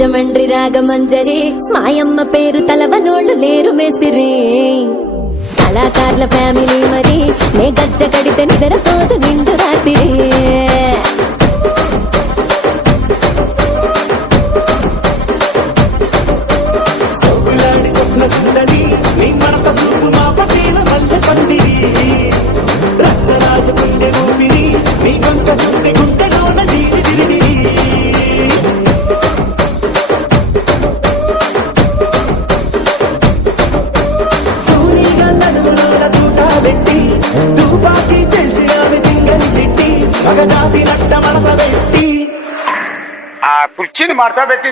రాజమండ్రి రాగమంజరి మాయమ్మ పేరు తలవనోళ్ళు లేరు మేస్తిరి కళాకారుల ఫ్యామిలీ మరి నే గజ్జ కడితే నిద్రపోదు నిండు రాత్రి కుర్చీని మార్చబెట్టి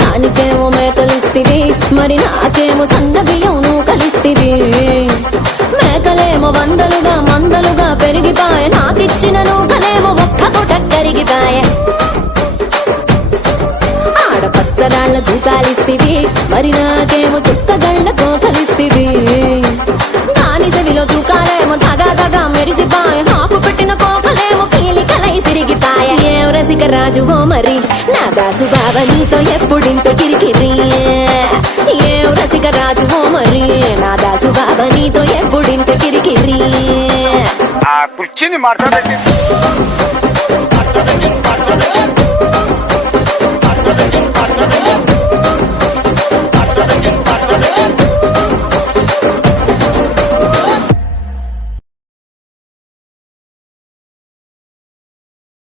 దానికేమో మేకలిస్తివి మరి నాకేమో సన్న బియ్యం నువ్వు కలిస్తివి మేకలేమో మందలుగా పెరిగిపాయ నాకిచ్చిన నూకలేమో ఒక్క పూట కరిగిపాయ ఆడపచ్చరాళ్ళ తూకాలిస్తివి మరి నాకేమో చుక్కగళ్ళ కోకలిస్తివి దాని చెవిలో తూకాలేమో దగా మెరిసిపాయ నాకు పెట్టిన కోకలేమో కీలికలై సిరిగిపాయ ఏం రసిక రాజువో మరి నా దాసు బాబా నీతో ఎప్పుడింత కిరికిరి ఏం రసిక రాజువో మరి నా దాసు బాబా నీతో ఎప్పుడింత కిరికిరి కుర్చీని మార్చబెట్టి